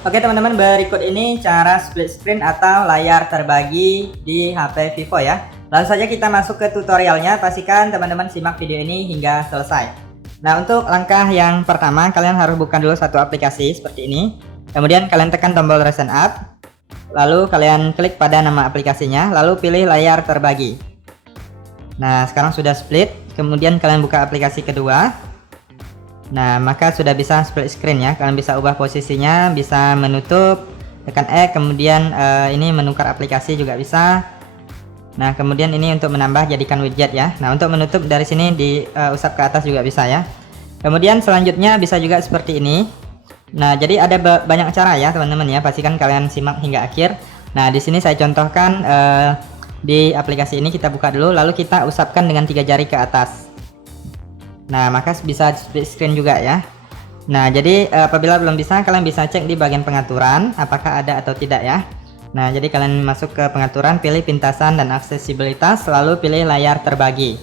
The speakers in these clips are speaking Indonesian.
Oke teman-teman, berikut ini cara split screen atau layar terbagi di HP Vivo ya. Langsung saja kita masuk ke tutorialnya, pastikan teman-teman simak video ini hingga selesai. Nah, untuk langkah yang pertama, kalian harus buka dulu satu aplikasi seperti ini. Kemudian kalian tekan tombol recent app, lalu kalian klik pada nama aplikasinya, lalu pilih layar terbagi. Nah, sekarang sudah split, kemudian kalian buka aplikasi kedua. Nah, maka sudah bisa split screen ya. Kalian bisa ubah posisinya, bisa menutup, tekan E, kemudian ini menukar aplikasi juga bisa. Nah, kemudian ini untuk menambah jadikan widget ya. Nah, untuk menutup dari sini diusap ke atas juga bisa ya. Kemudian selanjutnya bisa juga seperti ini. Nah, jadi ada banyak cara ya teman-teman ya. Pastikan kalian simak hingga akhir. Nah, di sini saya contohkan di aplikasi ini kita buka dulu, lalu kita usapkan dengan 3 jari ke atas. Nah, maka bisa split screen juga ya. Nah, jadi apabila belum bisa, kalian bisa cek di bagian pengaturan apakah ada atau tidak ya. Nah, jadi kalian masuk ke pengaturan, pilih pintasan dan aksesibilitas, lalu pilih layar terbagi.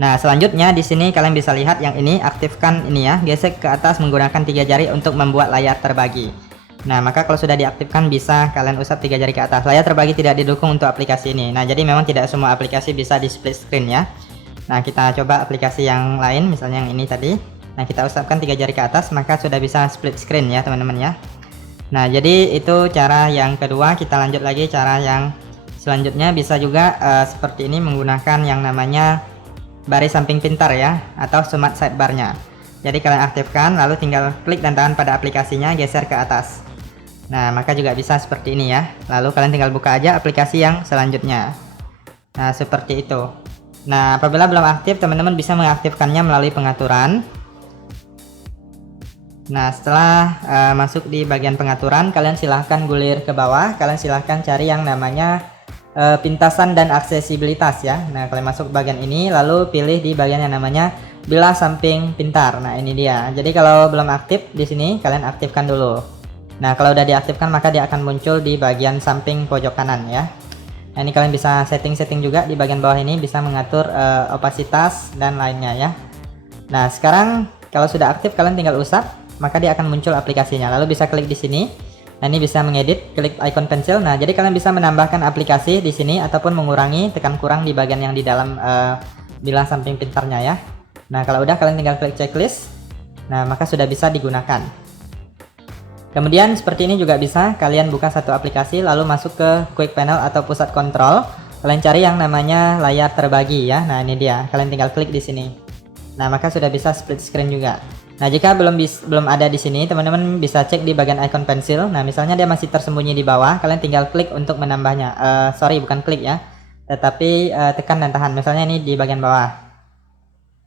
Nah, selanjutnya di sini kalian bisa lihat yang ini, aktifkan ini ya, gesek ke atas menggunakan 3 jari untuk membuat layar terbagi. Nah, maka kalau sudah diaktifkan bisa kalian usap 3 jari ke atas. Layar terbagi tidak didukung untuk aplikasi ini. Nah, jadi memang tidak semua aplikasi bisa di split screen ya. Nah, kita coba aplikasi yang lain, misalnya yang ini tadi. Nah, kita usapkan 3 jari ke atas, maka sudah bisa split screen ya teman-teman ya. Nah, jadi itu cara yang kedua. Kita lanjut lagi cara yang selanjutnya, bisa juga seperti ini menggunakan yang namanya baris samping pintar ya, atau smart sidebar-nya. Jadi kalian aktifkan, lalu tinggal klik dan tahan pada aplikasinya, geser ke atas. Nah, maka juga bisa seperti ini ya. Lalu kalian tinggal buka aja aplikasi yang selanjutnya. Nah, seperti itu. Nah, apabila belum aktif, teman-teman bisa mengaktifkannya melalui pengaturan. Nah, setelah masuk di bagian pengaturan, kalian silahkan gulir ke bawah. Kalian silahkan cari yang namanya pintasan dan aksesibilitas ya. Nah, kalian masuk ke bagian ini, lalu pilih di bagian yang namanya bilah samping pintar. Nah, ini dia. Jadi kalau belum aktif di sini, kalian aktifkan dulu. Nah, kalau udah diaktifkan, maka dia akan muncul di bagian samping pojok kanan ya. Nah, ini kalian bisa setting-setting juga di bagian bawah ini, bisa mengatur opasitas dan lainnya ya. Nah, sekarang kalau sudah aktif, kalian tinggal usap, maka dia akan muncul aplikasinya. Lalu bisa klik di sini. Nah, ini bisa mengedit, klik icon pensil. Nah, jadi kalian bisa menambahkan aplikasi di sini ataupun mengurangi, tekan kurang di bagian yang di dalam bilah samping pintarnya ya. Nah, kalau udah kalian tinggal klik checklist. Nah, maka sudah bisa digunakan. Kemudian seperti ini juga bisa kalian buka satu aplikasi, lalu masuk ke quick panel atau pusat kontrol. Kalian cari yang namanya layar terbagi ya. Nah, ini dia. Kalian tinggal klik di sini. Nah, maka sudah bisa split screen juga. Nah, jika belum ada di sini, teman-teman bisa cek di bagian icon pensil. Nah, misalnya dia masih tersembunyi di bawah, kalian tinggal klik untuk menambahnya. Sorry, bukan klik ya, tetapi tekan dan tahan. Misalnya ini di bagian bawah,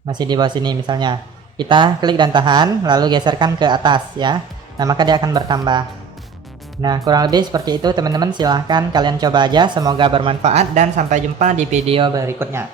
masih di bawah sini misalnya. Kita klik dan tahan, lalu geserkan ke atas ya. Nah, maka dia akan bertambah. Nah, kurang lebih seperti itu teman-teman. Silahkan kalian coba aja, semoga bermanfaat dan sampai jumpa di video berikutnya.